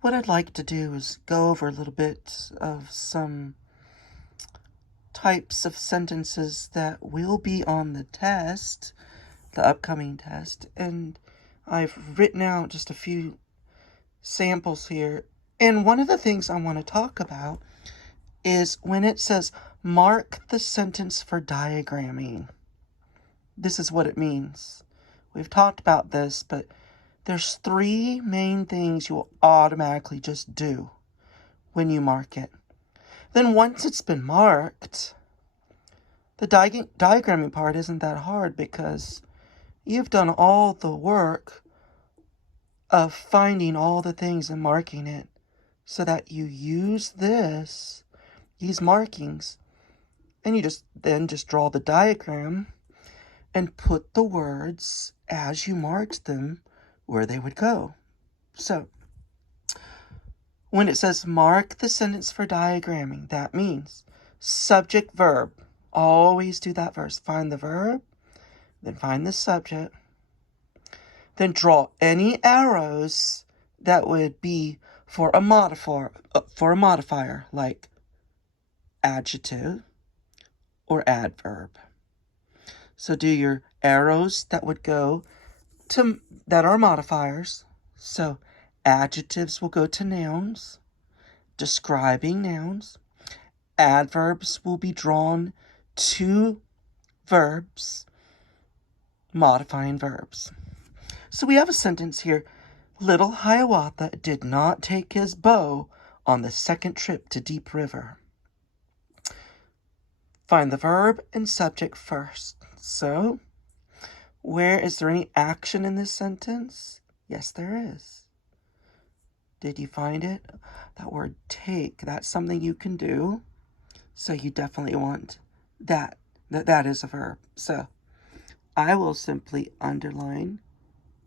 what I'd like to do is go over a little bit of some types of sentences that will be on the test, the upcoming test, and I've written out just a few samples here. And one of the things I want to talk about is when it says mark the sentence for diagramming. This is what it means. We've talked about this, but there's three main things you will automatically just do when you mark it. Then once it's been marked, the diagramming part isn't that hard because you've done all the work of finding all the things and marking it so that you use these markings, and you just draw the diagram and put the words as you marked them where they would go. So when it says mark the sentence for diagramming, that means subject verb. Always do that first. Find the verb, then find the subject, then draw any arrows that would be for a modifier like adjective or adverb. So do your arrows that would go to, that are modifiers. So adjectives will go to nouns, describing nouns. Adverbs will be drawn to verbs, modifying verbs. So we have a sentence here. Little Hiawatha did not take his bow on the second trip to Deep River. Find the verb and subject first. So, is there any action in this sentence? Yes, there is. Did you find it? That word take, that's something you can do. So you definitely want that. That is a verb. So I will simply underline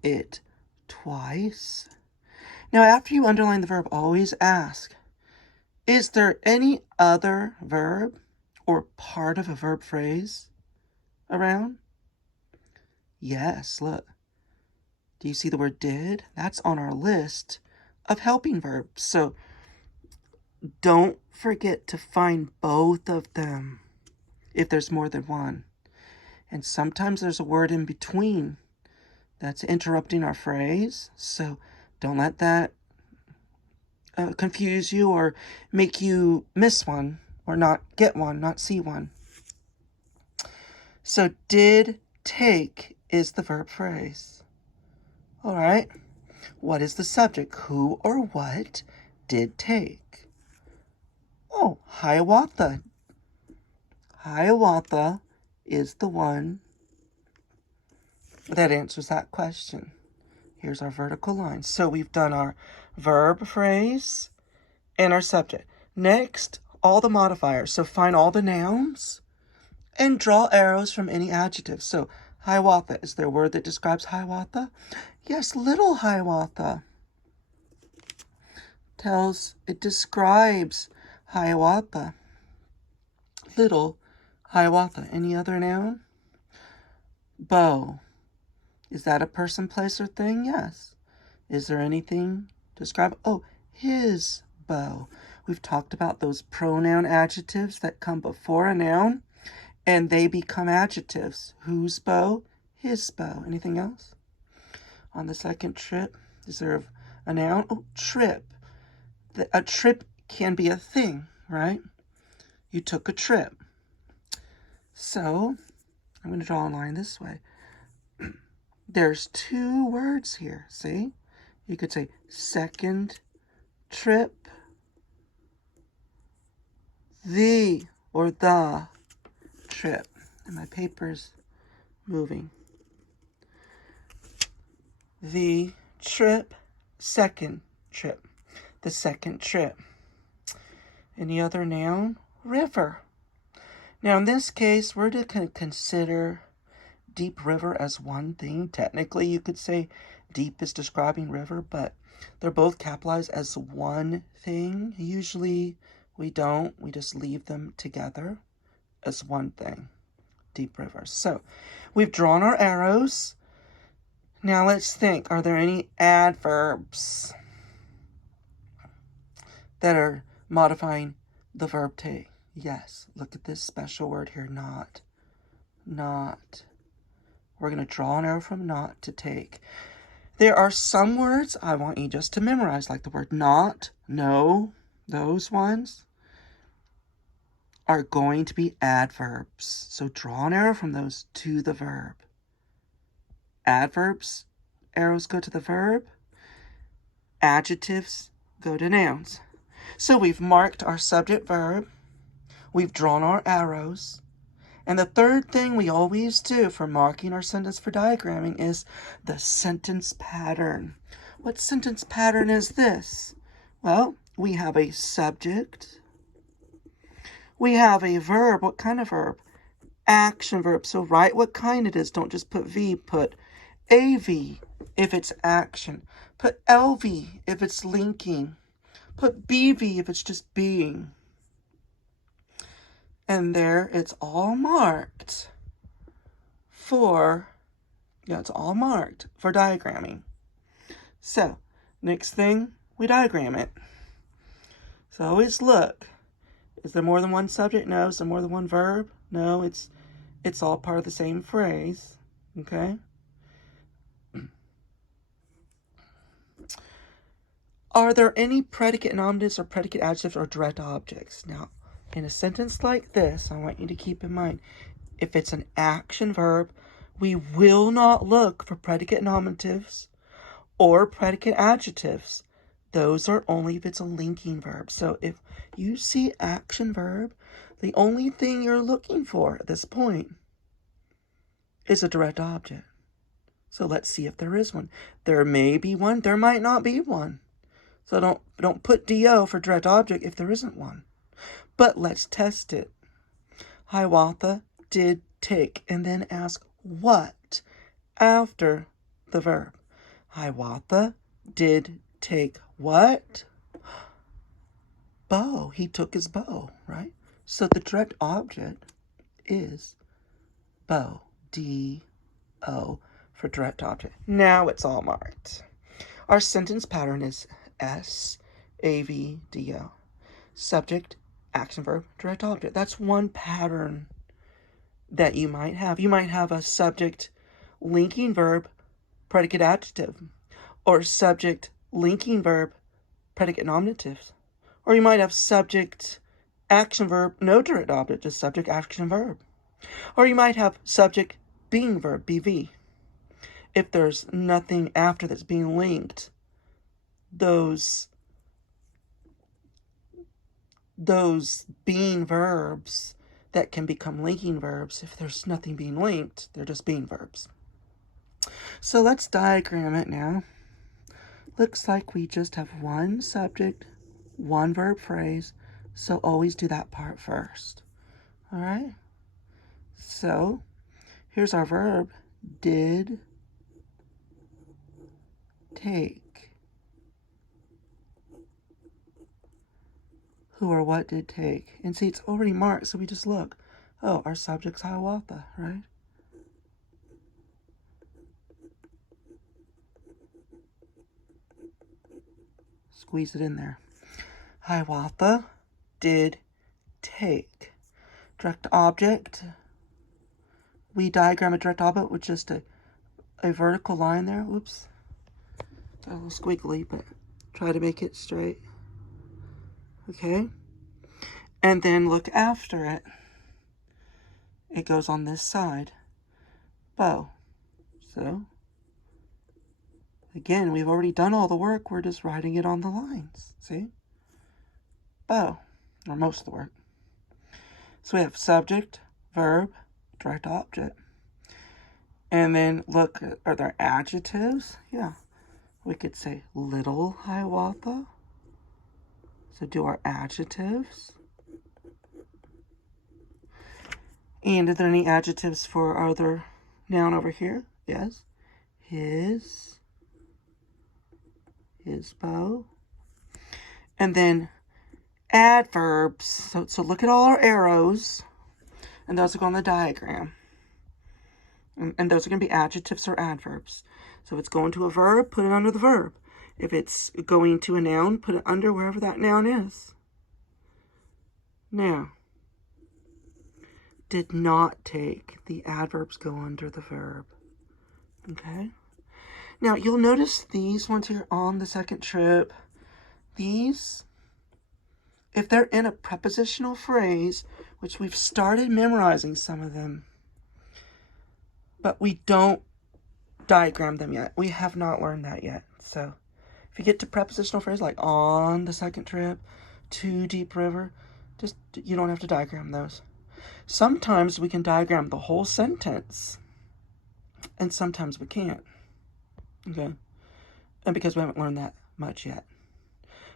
it twice. Now, after you underline the verb, always ask, is there any other verb or part of a verb phrase around? Yes, look. Do you see the word did? That's on our list of helping verbs. So don't forget to find both of them if there's more than one. And sometimes there's a word in between that's interrupting our phrase. So don't let that confuse you or make you miss one or not get one, not see one. So did take is the verb phrase. All right. What is the subject? Who or what did take? Oh, Hiawatha. Hiawatha is the one that answers that question. Here's our vertical line. So we've done our verb phrase and our subject. Next, all the modifiers. So find all the nouns and draw arrows from any adjective. So Hiawatha, is there a word that describes Hiawatha? Yes, little Hiawatha. It describes Hiawatha. Little Hiawatha. Any other noun? Bow. Is that a person, place, or thing? Yes. Is there anything to describe? Oh, his bow. We've talked about those pronoun adjectives that come before a noun, and they become adjectives. Whose bow? His bow. Anything else? On the second trip, is there a noun? Oh, trip. A trip can be a thing, right? You took a trip. So, I'm going to draw a line this way. There's two words here, see? You could say second trip, the or the trip. And my paper's moving. The trip, second trip. The second trip. Any other noun? River. Now, in this case, we're to consider Deep River as one thing. Technically, you could say deep is describing river, but they're both capitalized as one thing. Usually, we don't. We just leave them together as one thing. Deep River. So, we've drawn our arrows. Now, let's think. Are there any adverbs? that are modifying the verb take. Yes, look at this special word here, not. Not. We're going to draw an arrow from not to take. There are some words I want you just to memorize, like the word not, no, those ones are going to be adverbs. So draw an arrow from those to the verb. Adverbs, arrows go to the verb. Adjectives go to nouns. So we've marked our subject verb. We've drawn our arrows. And the third thing we always do for marking our sentence for diagramming is the sentence pattern. What sentence pattern is this? Well, we have a subject. We have a verb. What kind of verb? Action verb. So write what kind it is. Don't just put V. Put AV if it's action. Put LV if it's linking. Put BV if it's just being. And there it's all marked for, it's all marked for diagramming. So, next thing, we diagram it. So always look. Is there more than one subject? No. Is there more than one verb? No, it's all part of the same phrase. Okay? Are there any predicate nominatives or predicate adjectives or direct objects? Now, in a sentence like this, I want you to keep in mind, if it's an action verb, we will not look for predicate nominatives or predicate adjectives. Those are only if it's a linking verb. So if you see action verb, the only thing you're looking for at this point is a direct object. So let's see if there is one. There may be one. There might not be one. So don't put DO for direct object if there isn't one. But let's test it. Hiawatha did take, and then ask what after the verb. Hiawatha did take what? Bow. He took his bow, right? So the direct object is bow. D-O for direct object. Now it's all marked. Our sentence pattern is S-A-V-D-O. Subject, action verb, direct object. That's one pattern that you might have. You might have a subject, linking verb, predicate adjective, or subject, linking verb, predicate nominative. Or you might have subject, action verb, no direct object, just subject, action verb. Or you might have subject, being verb, BV. If there's nothing after that's being linked, those being verbs that can become linking verbs, if there's nothing being linked, they're just being verbs. So let's diagram it now. Looks like we just have one subject, one verb phrase, so always do that part first. All right? So here's our verb, did take. Who or what did take? And see, it's already marked, so we just look. Oh, our subject's Hiawatha, right? Squeeze it in there. Hiawatha did take. Direct object. We diagram a direct object with just a vertical line there. Oops. It's a little squiggly, but try to make it straight. Okay? And then look after it. It goes on this side. Bow. So, again, we've already done all the work. We're just writing it on the lines. See? Bow. Or most of the work. So we have subject, verb, direct object. And then look, are there adjectives? Yeah. We could say little Hiawatha. So do our adjectives. And are there any adjectives for our other noun over here? Yes. His bow. And then adverbs. So look at all our arrows. And those are going on the diagram. And those are going to be adjectives or adverbs. So if it's going to a verb, put it under the verb. If it's going to a noun, put it under wherever that noun is. Now, did not take. The adverbs go under the verb. Okay? Now, you'll notice these ones here on the second trip. These, if they're in a prepositional phrase, which we've started memorizing some of them, but we don't diagram them yet. We have not learned that yet. So if you get to prepositional phrase like on the second trip, to Deep River, just you don't have to diagram those. Sometimes we can diagram the whole sentence, and sometimes we can't. Okay? And because we haven't learned that much yet.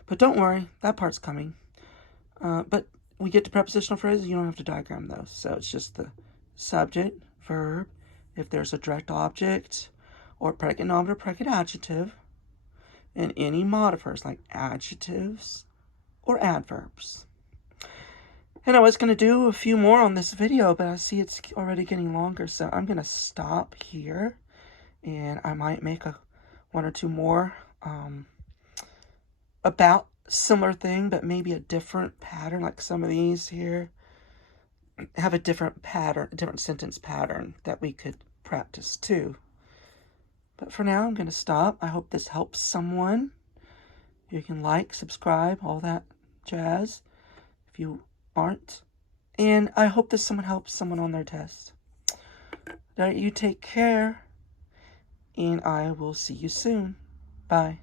But don't worry, that part's coming. But we get to prepositional phrases, you don't have to diagram those. So it's just the subject, verb, if there's a direct object, or predicate, noun, or predicate adjective, and any modifiers like adjectives or adverbs. And I was going to do a few more on this video, but I see it's already getting longer, so I'm going to stop here, and I might make one or two more about similar thing, but maybe a different pattern, like some of these here have a different pattern, a different sentence pattern that we could practice too. But for now, I'm going to stop. I hope this helps someone. You can like, subscribe, all that jazz if you aren't. And I hope this someone helps someone on their test. All right, you take care, and I will see you soon. Bye.